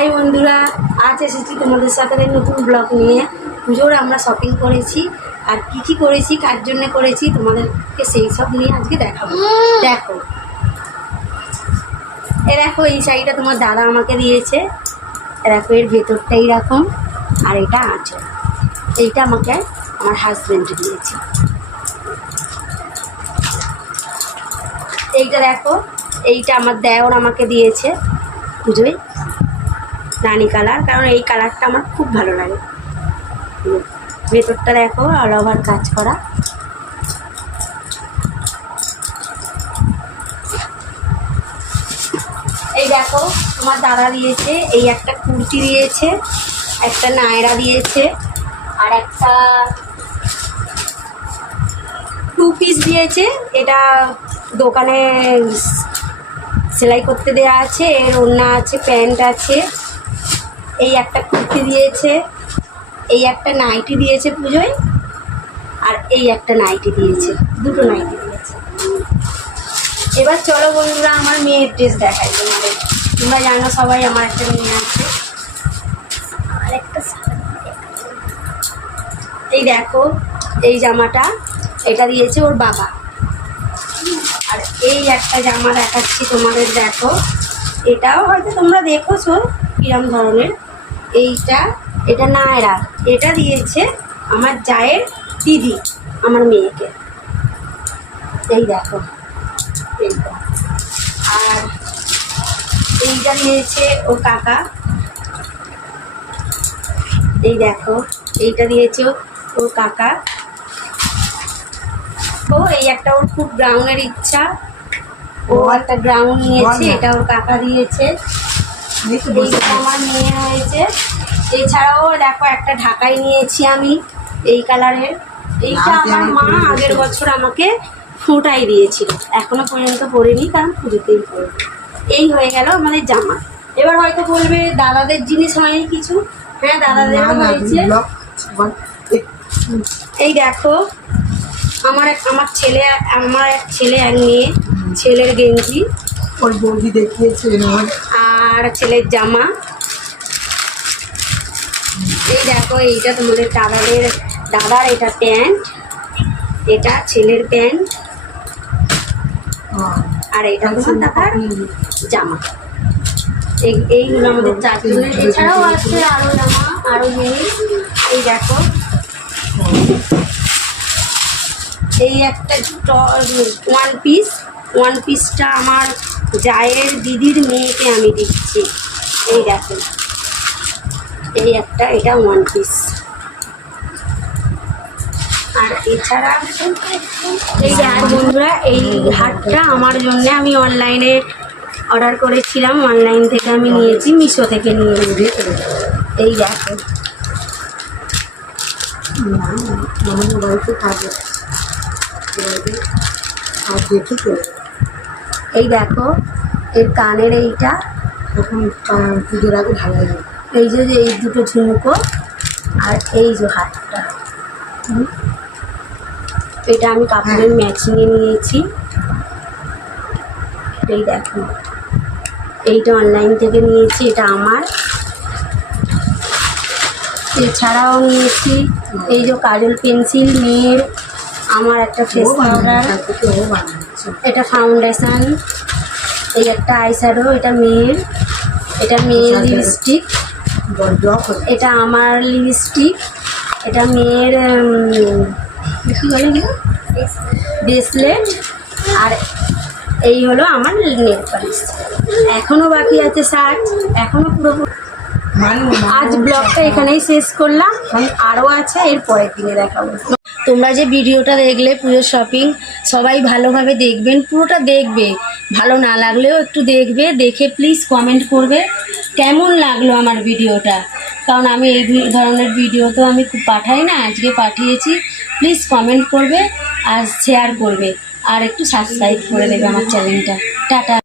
High বন্ধুরা, আজ এসেছি তোমাদের সাথে নতুন ব্লগ নিয়ে। পুজোর আমরা শপিং করেছি, আর কী করেছি, কার জন্য করেছি তোমাদেরকে সেই সব নিয়ে আজকে দেখাবো। দেখো দেখো, এই শাড়িটা তোমার দাদা আমাকে দিয়েছে। দেখো এর ভেতরটা এইরকম, আর এটা আঁচল। এইটা আমাকে আমার হাজব্যান্ড দিয়েছে। এইটা দেখো, এইটা আমার দেওর আমাকে দিয়েছে পুজোয়, রানি কালার, কারণ এই কালারটা আমার খুব ভালো লাগে। ভেতরটা দেখো অল ওভার কাজ করা। এই দেখো তোমার দাদা দিয়েছে, এই একটা কুর্তি দিয়েছে, একটা নায়রা দিয়েছে, আর একটা 2 পিস দিয়েছে। এটা দোকানে সেলাই করতে দেওয়া আছে, এর ওড়না আছে, প্যান্ট আছে। এই একটা কুর্তি দিয়েছে, এই একটা নাইটি দিয়েছে পুজোয়, আর এই একটা নাইটি দিয়েছে, দুটো নাইটি দিয়েছে। এবার চলো বন্ধুরা, আমার মেয়ের ড্রেস দেখাই তোমাদের। তোমরা জানো সবাই আমার একটা মেয়ে আছে। আর একটা এই দেখো, এই জামাটা এটা দিয়েছে ওর বাবা। আর এই একটা জামা দেখাচ্ছি তোমাদের, দেখো এটাও হয়তো তোমরা দেখেছো কিরম ধরনের। এটা নায়রা, এটা দিয়েছে আমার জায়ের দিদি আমার মেয়েকে। এই দেখো এইটা, আর এইটা দিয়েছে ওর কাকা। এই দেখো এইটা দিয়েছে ওর কাকা। ও এই একটা ওর খুব গ্রাউন্ডের ইচ্ছা, ও একটা গ্রাউন্ড নিয়েছে, এটা ওর কাকা দিয়েছে। এইটা আমার মেয়ে হয়েছে। এছাড়াও দেখো একটা ঢাকাই নিয়েছি আমি এই কালারের। এইটা আমার মা আগের বছর আমাকে ফোঁটাই দিয়েছিল, এখনো পর্যন্ত পরিনি, কারণ পুজোতেই পরব। এই হয়ে গেল আমাদের জামা। এবার হয়তো বলবে দাদাদের জিনিস হয়নি কিছু। হ্যাঁ, দাদাদেরও হয়েছে। এই দেখো আমার এক ছেলে এক মেয়ে, ছেলের গেঞ্জি ওর বৌদি দেখিয়েছে, আর ছেলের জামা। এই দেখো এইটা তোমাদের দাদার এটা প্যান্ট, এটা ছেলের প্যান্ট, আর এটা তোমার দাদার জামা। এইগুলো আমাদের চারজনের। এছাড়াও আছে আরো জামা, আরো জিনিস। এই দেখো এই একটা ওয়ান পিসটা আমার জায়ের দিদির মেয়েকে আমি দিচ্ছি। এই দেখো এই একটা, এটা 1 পিস। আর এছাড়া এই দেখো বন্ধুরা, এই হারটা আমার জন্য আমি অনলাইনে অর্ডার করেছিলাম, অনলাইন থেকে আমি নিয়েছি, মিশো থেকে নিয়েছি। এই দেখো এই দেখো এর কানের এইটা, এখন পুজোর আগে ঢালাই হবে। এই যে এই দুটো ঝুমকো, আর এই যে হাতটা, এটা আমি কাপড়ের ম্যাচিংয়ে নিয়েছি। এই দেখো এইটা অনলাইন থেকে নিয়েছি, এটা আমার। এছাড়াও নিয়েছি এই যে কাজল পেন্সিল মেয়ের, আমার একটা ফেস পাউডার, এটা ফাউন্ডেশন, এই একটা আইশ্যাডো, এটা মেয়ের লিপস্টিক, এটা আমার লিপস্টিক, এটা মেয়ের কী বলে ব্রেসলেট, আর এই হলো আমার নেল পালিশ। এখনও বাকি আছে শার্ট, এখনও পুরো। আজ ব্লগটা এখানেই শেষ করলাম, আরও আছে, এর পরের দিনে দেখাবো। তোমরা যে ভিডিওটা দেখলে পুজোর শপিং, সবাই ভালোভাবে দেখবেন, পুরোটা দেখবে। ভালো না লাগলেও একটু দেখবে, দেখে প্লিজ কমেন্ট করবে কেমন লাগলো আমার ভিডিওটা, কারণ আমি এই ধরনের ভিডিও তো আমি খুব পাঠাই না, আজকে পাঠিয়েছি। প্লিজ কমেন্ট করবে আর শেয়ার করবে, আর একটু সাবস্ক্রাইব করে দেবে আমার চ্যানেলটা। টাটা।